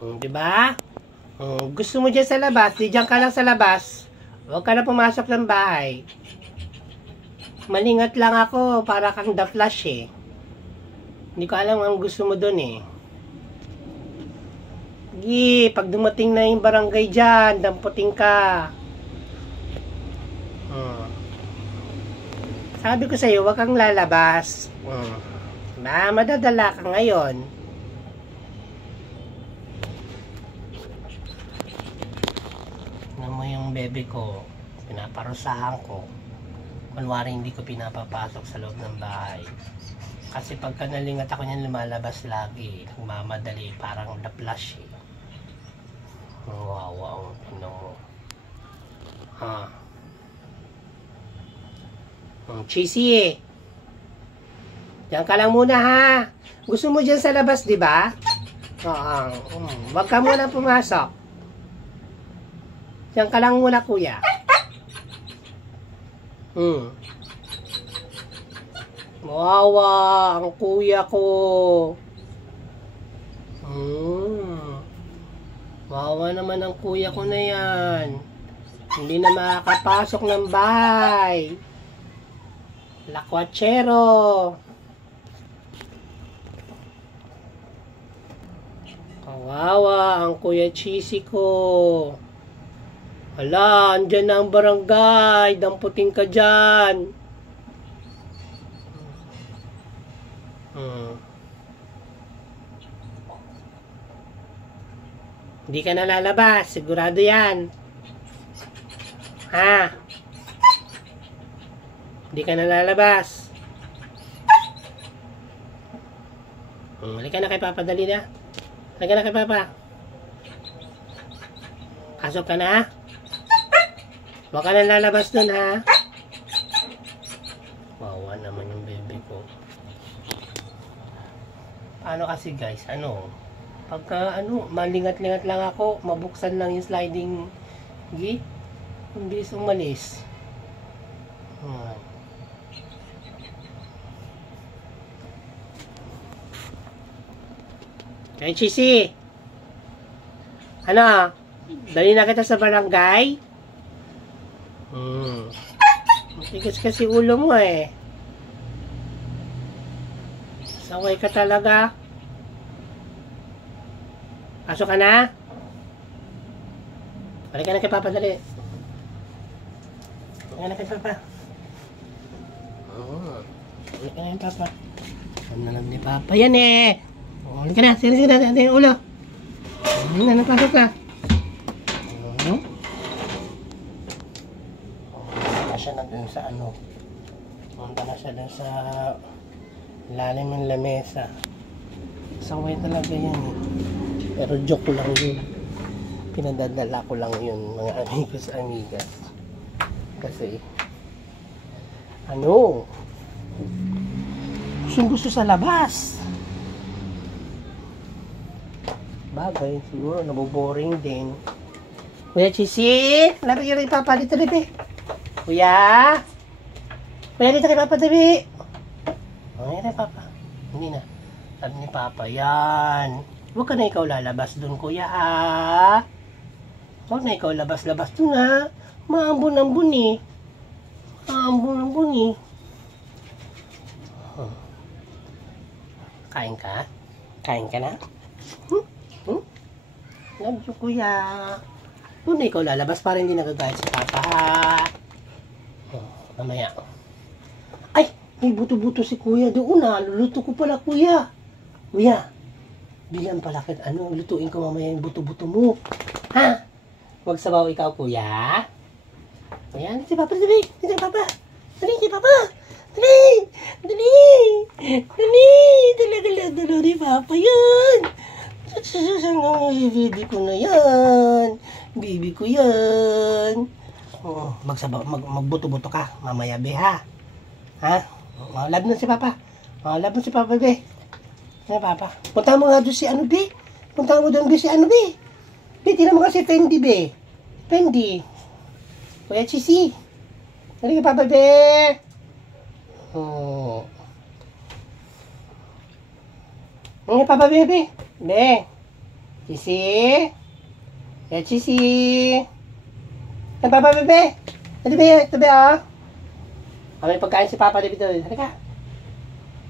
Di ba? Gusto mo dyan sa labas, di dyan ka lang sa labas. Huwag ka na pumasok ng bahay. Malingat lang ako, para kang The Flash eh. Hindi ko alam ang gusto mo dun eh. Pag dumating na yung barangay dyan, damputin ka. Sabi ko sa'yo, huwag kang lalabas. Madadala ka ngayon. Ano mo yung bebe ko, pinaparusahan ko. Kunwari hindi ko pinapapasok sa loob ng bahay. Kasi pagka nalingat ako niyan, lumalabas lagi. Nagmamadali, parang The Flash eh. Wow, tingnan mo. Cheesy eh. Diyan ka lang muna ha. Gusto mo dyan sa labas, di ba? Wag ka muna pumasok. Diyan ka lang muna, kuya. Wawa, ang kuya ko. Wawa naman ang kuya ko na yan. Hindi na makakapasok ng bahay. Lakwatsero. Kawawa ang kuya Cheesy ko. Hala, andyan na ang barangay. Damputin ka dyan. Hindi ka na lalabas. Sigurado yan. Ha? Hindi ka na lalabas. Halika na kay Papa. Dali na. Halika na kay Papa. Pasok ka na. Huwag ka na lalabas dun ha. Wawa naman yung baby ko. Ano kasi guys, pagka malingat-lingat lang ako, mabuksan lang yung sliding gate, hindi umalis. Kaya Cheesy, dali na kita sa barangay? Matigas kasi ulo mo eh. Saway ka talaga. Pasok ka na? Balik ka na kay Papa, dali. Balik ka na kay Papa. Balik ka na kay Papa. Saan na lang ni Papa yan eh. Balik ka na, sige na, dali yung ulo. Napasok ka. Punta siya na dun sa Punta na siya dun sa lalim ng lamesa. Saway talaga yan eh. Pero joke lang yun. Pinadadala ko lang yun, mga amigos, amigas. Kasi, gusto sa labas. Bagay, siguro, naboboring din. Kuya Cheesy, lapit ka kay Papa dito, Lipi. Kuya? Kuya, dito kay Papa, Lipi. Kuya, kay Papa. Hindi na. Sabi ni Papa, yan. Huwag ka na ikaw lalabas dun, kuya, ha? Huwag na ikaw labas-labas dun, ha? Maambun-ambun, eh. Maambun-ambun, eh. Kain ka? Kain ka na? Love you, kuya. Huwag na ikaw lalabas para hindi nagagayat si Papa, ha? Mamaya. Ay! May buto-buto si kuya doon, ha? Luluto ko pala, kuya. Kuya. Bilang pala lutuin ko mamaya yung buto-buto mo. Ha? Huwag sabaw ikaw, kuya. Ayan, si Papa, dali. Dali, Papa. Dali, si Papa. Dali. Dali. Dali. Dali ni Papa yan. Bibi ko na yan. Bibi ko yan. Magbuto-buto ka. Mamaya, be, ha? Ha? Love na si Papa. Love na si Papa, be. Ano, Papa? Punta mo nga doon si be? Punta mo doon si be? Be, tinan mo kasi Fendi, be. Fendi. Kuya Cheesy. Halika, Papa, be. Halika, Papa, be, be. Be. Chisi? Chisi? Yan, Papa, bebe. Ito ba, ito ba, oh? May pagkain si Papa dito. Halika.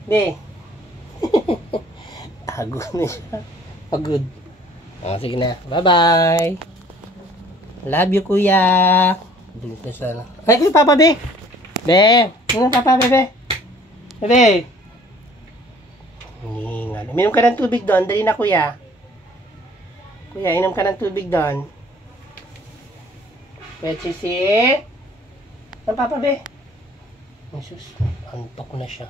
Be. Pagod na siya. Pagod. Sige na. Bye-bye. Love you, kuya. Dulit na siya. Ay, kuya, Papa, be. Be. Ano, Papa, bebe? Bebe. Minom ka ng tubig doon. Dali na, kuya. Kuya, inom ka ng tubig doon. Kuya, Chisi? Ang Papa, be. Jesus, antok na siya.